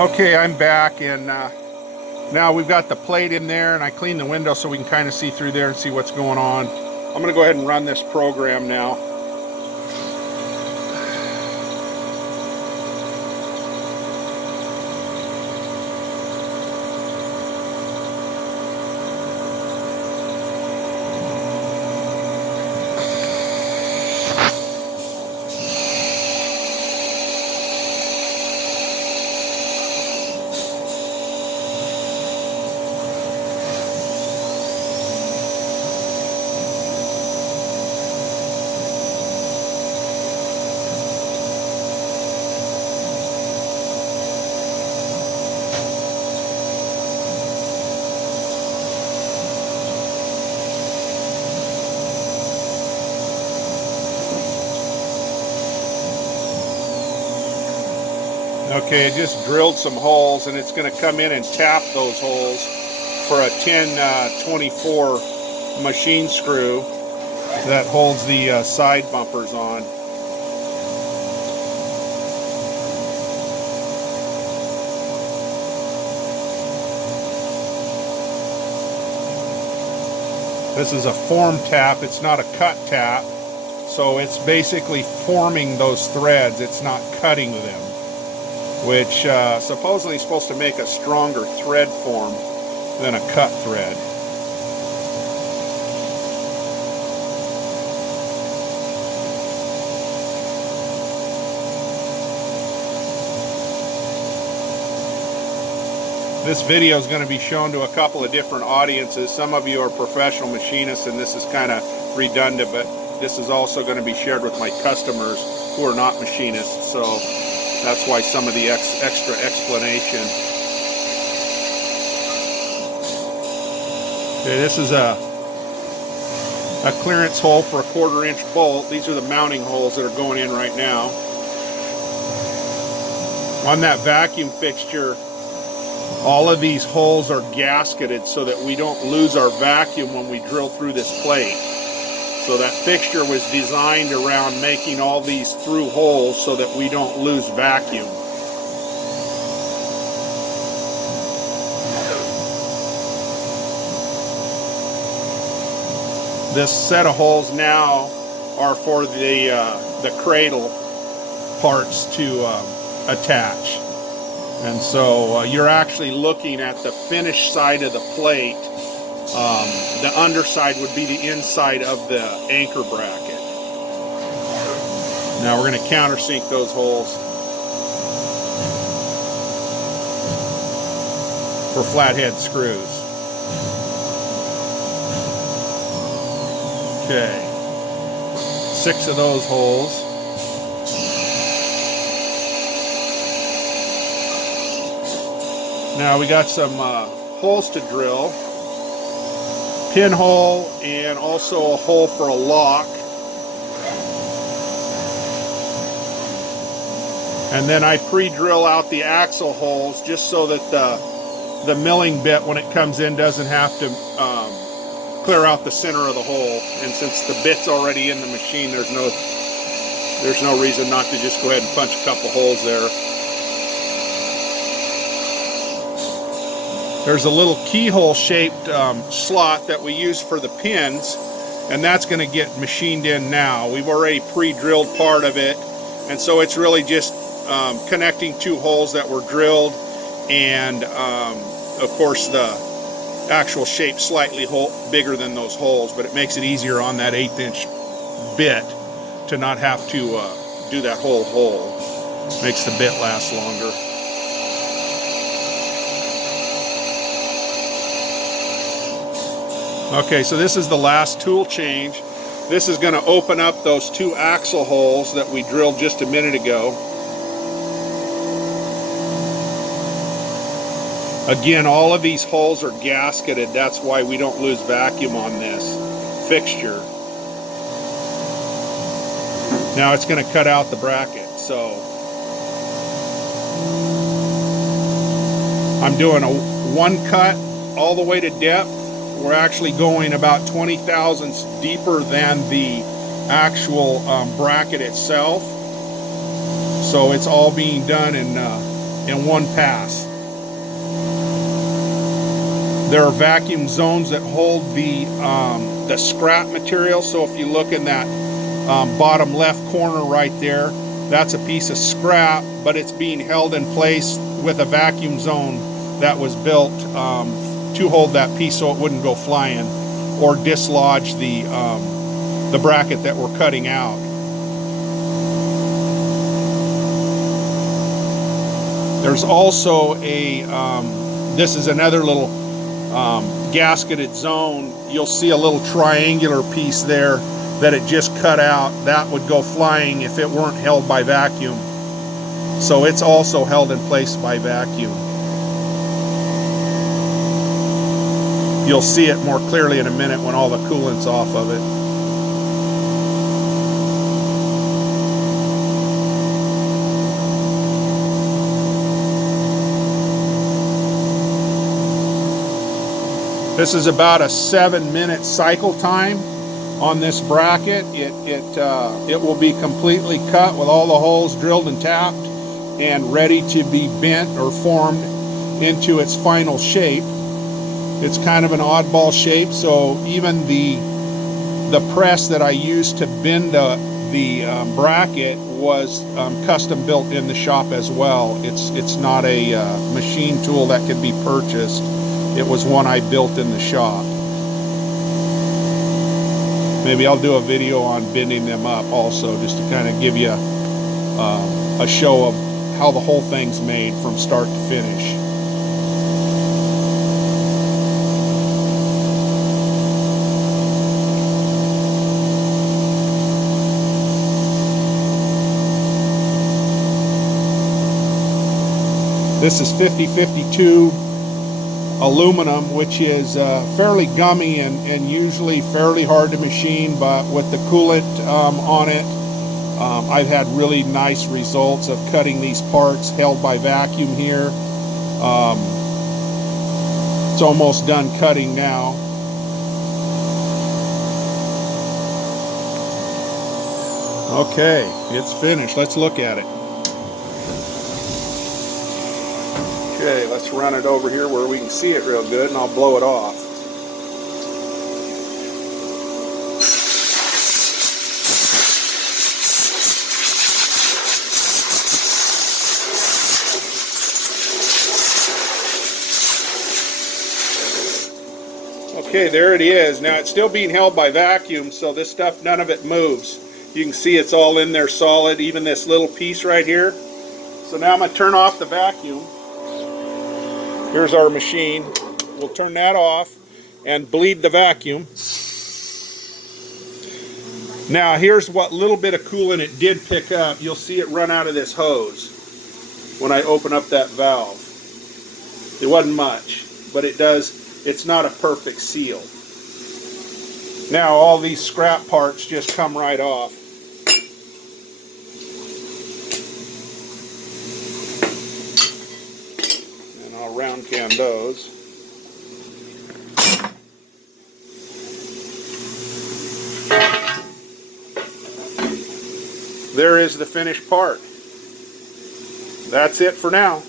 Okay, I'm back, and now we've got the plate in there, and I cleaned the window so we can kind of see through there and see what's going on. I'm going to go ahead and run this program now. Okay, it just drilled some holes, and it's going to come in and tap those holes for a 1024 machine screw that holds the side bumpers on. This is a form tap, it's not a cut tap, so it's basically forming those threads, it's not cutting them, which supposedly is supposed to make a stronger thread form than a cut thread. This video is going to be shown to a couple of different audiences. Some of you are professional machinists, and this is kind of redundant, but this is also going to be shared with my customers who are not machinists, so that's why some of the extra explanation. Okay, this is a clearance hole for a 1/4 inch bolt. These are the mounting holes that are going in right now. On that vacuum fixture, all of these holes are gasketed so that we don't lose our vacuum when we drill through this plate. So that fixture was designed around making all these through holes so that we don't lose vacuum. This set of holes now are for the cradle parts to attach. And so you're actually looking at the finished side of the plate. The underside would be the inside of the anchor bracket. Now we're going to countersink those holes for flathead screws. Okay, 6 of those holes. Now we got some holes to drill. Pinhole and also a hole for a lock. And then I pre-drill out the axle holes just so that the milling bit, when it comes in, doesn't have to clear out the center of the hole. And since the bit's already in the machine, there's no reason not to just go ahead and punch a couple holes there. There's a little keyhole shaped slot that we use for the pins, and that's going to get machined in now. We've already pre-drilled part of it, and so it's really just connecting 2 holes that were drilled, and of course the actual shape slightly bigger than those holes, but it makes it easier on that 1/8 inch bit to not have to do that whole hole. Makes the bit last longer. Okay, so this is the last tool change. This is going to open up those 2 axle holes that we drilled just a minute ago. Again, all of these holes are gasketed. That's why we don't lose vacuum on this fixture. Now it's going to cut out the bracket. So I'm doing a 1 cut all the way to depth. We're actually going about 20 thousandths deeper than the actual bracket itself. So it's all being done in in one pass. There are vacuum zones that hold the scrap material. So if you look in that bottom left corner right there, that's a piece of scrap, but it's being held in place with a vacuum zone that was built to hold that piece so it wouldn't go flying or dislodge the bracket that we're cutting out. There's also a, this is another little gasketed zone. You'll see a little triangular piece there that it just cut out. That would go flying if it weren't held by vacuum. So it's also held in place by vacuum. You'll see it more clearly in a minute when all the coolant's off of it. This is about a 7-minute cycle time on this bracket. It will be completely cut with all the holes drilled and tapped and ready to be bent or formed into its final shape. It's kind of an oddball shape, so even the press that I used to bend the bracket was custom built in the shop as well. It's not a machine tool that could be purchased. It was one I built in the shop. Maybe I'll do a video on bending them up also, just to kind of give you a show of how the whole thing's made from start to finish. This is 5052 aluminum, which is fairly gummy and usually fairly hard to machine, but with the coolant on it, I've had really nice results of cutting these parts held by vacuum here. It's almost done cutting now. Okay, it's finished. Let's look at it. Okay, let's run it over here where we can see it real good, and I'll blow it off. Okay, there it is. Now it's still being held by vacuum, so this stuff, none of it moves. You can see it's all in there solid, even this little piece right here. So now I'm going to turn off the vacuum. Here's our machine. We'll turn that off and bleed the vacuum. Now here's what little bit of coolant it did pick up. You'll see it run out of this hose when I open up that valve. It wasn't much, but it does. It's not a perfect seal. Now all these scrap parts just come right off. Round can those. There is the finished part. That's it for now.